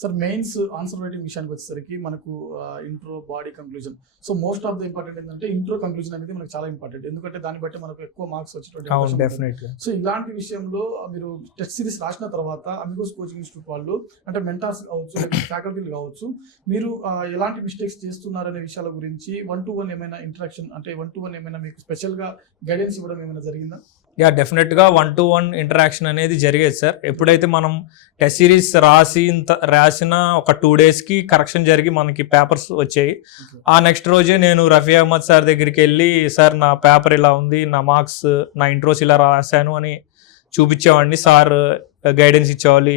Sir mains answer writing విషయానికి వచ్చేసరికి మనకు intro, body, conclusion. So most of the important ఏంటంటే ఇంట్రో, కంక్లూజన్ అనేది మనకు చాలా ఇంపార్టెంట్. ఎందుకంటే దాన్ని బట్టి మనకు ఎక్కువ మార్క్స్ వచ్చేటువంటి. సో ఇలాంటి విషయంలో మీరు టెస్ట్ సిరీస్ రాసిన తర్వాత అమిగోస్ కోచింగ్ ఇన్స్టిట్యూట్ వాళ్ళు అంటే మెంటార్స్ కావచ్చు, ఫ్యాకల్టీలు కావచ్చు, మీరు ఎలాంటి మిస్టేక్స్ చేస్తున్నారనే విషయాల గురించి 1-to-1 ఏమైనా ఇంటరాక్షన్ అంటే 1-to-1 ఏమైనా మీకు స్పెషల్ గా గైడెన్స్ ఇవ్వడం ఏమైనా జరిగిందా? డెఫినెట్గా 1-to-1 ఇంటరాక్షన్ అనేది జరిగేది సార్. ఎప్పుడైతే మనం టెస్ట్ సిరీస్ రాసిన ఒక 2 daysకి కరెక్షన్ జరిగి మనకి పేపర్స్ వచ్చాయి. ఆ నెక్స్ట్ రోజే నేను రఫీ అహ్మద్ సార్ దగ్గరికి వెళ్ళి, సార్ నా పేపర్ ఇలా ఉంది, నా మార్క్స్, నా ఇంట్రోస్ ఇలా రాశాను అని చూపించేవాడిని. సార్ గైడెన్స్ ఇచ్చేవాళ్ళు,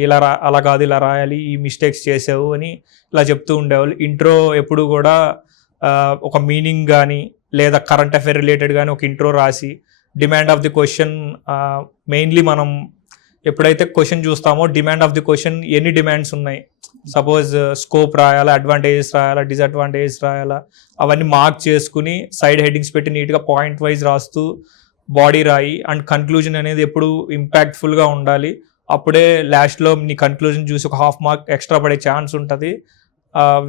అలా కాదు, ఇలా రాయాలి, ఈ మిస్టేక్స్ చేసావు అని ఇలా చెప్తూ ఉండేవాళ్ళు. ఇంట్రో ఎప్పుడు కూడా ఒక మీనింగ్ కానీ లేదా కరెంట్ అఫైర్ రిలేటెడ్ కానీ ఒక ఇంట్రో రాసి, demand of the question mainly మనం ఎప్పుడైతే క్వశ్చన్ చూస్తామో డిమాండ్ ఆఫ్ ది క్వశ్చన్ ఎన్ని డిమాండ్స్ ఉన్నాయి, సపోజ్ స్కోప్ రాయాలా, అడ్వాంటేజెస్ రాయాలా, డిసడ్వాంటేజెస్ రాయాలా, అవన్నీ మార్క్ చేసుకుని సైడ్ హెడ్డింగ్స్ పెట్టి నీట్గా పాయింట్ వైజ్ రాస్తూ బాడీ రాయి. అండ్ కన్క్లూజన్ అనేది ఎప్పుడు ఇంపాక్ట్ఫుల్గా ఉండాలి. అప్పుడే లాస్ట్లో నీ కన్క్లూజన్ చూసి ఒక 1/2 mark ఎక్స్ట్రా పడే ఛాన్స్ ఉంటుంది.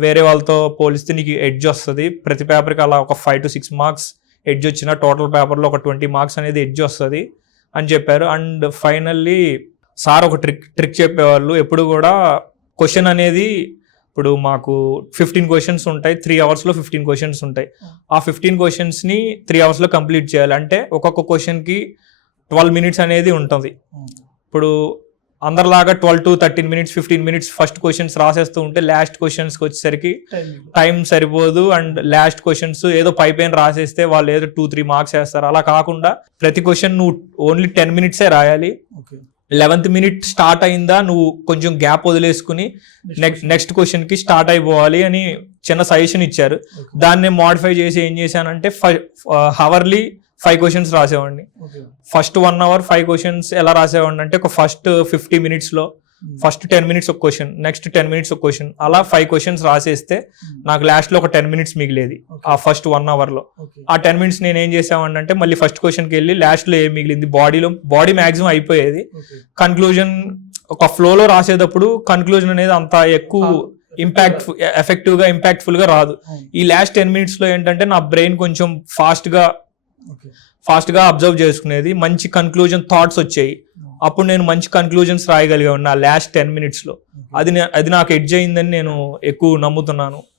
వేరే వాళ్ళతో పోలిస్తే నీకు ఎడ్జ్ వస్తుంది. ప్రతి పేపర్కి అలా ఒక 5 to 6 marks ఎడ్జ్ వచ్చిన టోటల్ పేపర్లో ఒక 20 marks అనేది ఎడ్జ్ వస్తుంది అని చెప్పారు. అండ్ ఫైనల్లీ సార్ ఒక ట్రిక్ చెప్పేవాళ్ళు. ఎప్పుడు కూడా క్వశ్చన్ అనేది ఇప్పుడు మాకు 15 questions ఉంటాయి, 3 hours 15 questions ఉంటాయి. ఆ 15 questionsని 3 hours కంప్లీట్ చేయాలి. అంటే ఒక్కొక్క క్వశ్చన్కి 12 minutes అనేది ఉంటుంది. ఇప్పుడు అందరిలాగా 12 to 13 minutes 15 minutes first questions రాసేస్తూ ఉంటే లాస్ట్ క్వశ్చన్స్కి వచ్చేసరికి టైం సరిపోదు. అండ్ లాస్ట్ క్వశ్చన్స్ ఏదో పైపైన రాసేస్తే వాళ్ళు ఏదో 2-3 marks వేస్తారు. అలా కాకుండా ప్రతి క్వశ్చన్ నువ్వు ఓన్లీ 10 minutes రాయాలి. 11th minute స్టార్ట్ అయిందా నువ్వు కొంచెం గ్యాప్ వదిలేసుకుని నెక్స్ట్ క్వశ్చన్కి స్టార్ట్ అయిపోవాలి అని చిన్న సజెషన్ ఇచ్చారు. దాన్ని మోడిఫై చేసి ఏం చేశానంటే హవర్లీ 5 questions రాసేవాడిని. ఫస్ట్ 1 hour 5 questions ఎలా రాసేవాడిని అంటే ఒక ఫస్ట్ 50 minutes ఫస్ట్ 10 minutes ఒక క్వశ్చన్, నెక్స్ట్ 10 minutes ఒక క్వశ్చన్, అలా 5 questions రాసేస్తే నాకు లాస్ట్లో ఒక 10 minutes మిగిలేది ఆ ఫస్ట్ 1 hour. ఆ 10 minutes నేను ఏం చేసామని అంటే మళ్ళీ ఫస్ట్ క్వశ్చన్కి వెళ్ళి లాస్ట్లో ఏం మిగిలింది బాడీ మ్యాక్సిమం అయిపోయేది. కన్క్లూజన్ ఒక ఫ్లోలో రాసేటప్పుడు కన్క్లూజన్ అనేది అంత ఎక్కువ ఎఫెక్టివ్గా రాదు. ఈ లాస్ట్ 10 minutes ఏంటంటే నా బ్రెయిన్ కొంచెం ఫాస్ట్గా అబ్జర్వ్ చేసుకునేది, మంచి కన్క్లూజన్ థాట్స్ వచ్చాయి. అప్పుడు నేను మంచి కన్క్లూజన్స్ రాయగలిగాను నా లాస్ట్ 10 minutes. అది నాకు ఎడ్జ్ అయిందని నేను ఎక్కువ నమ్ముతున్నాను.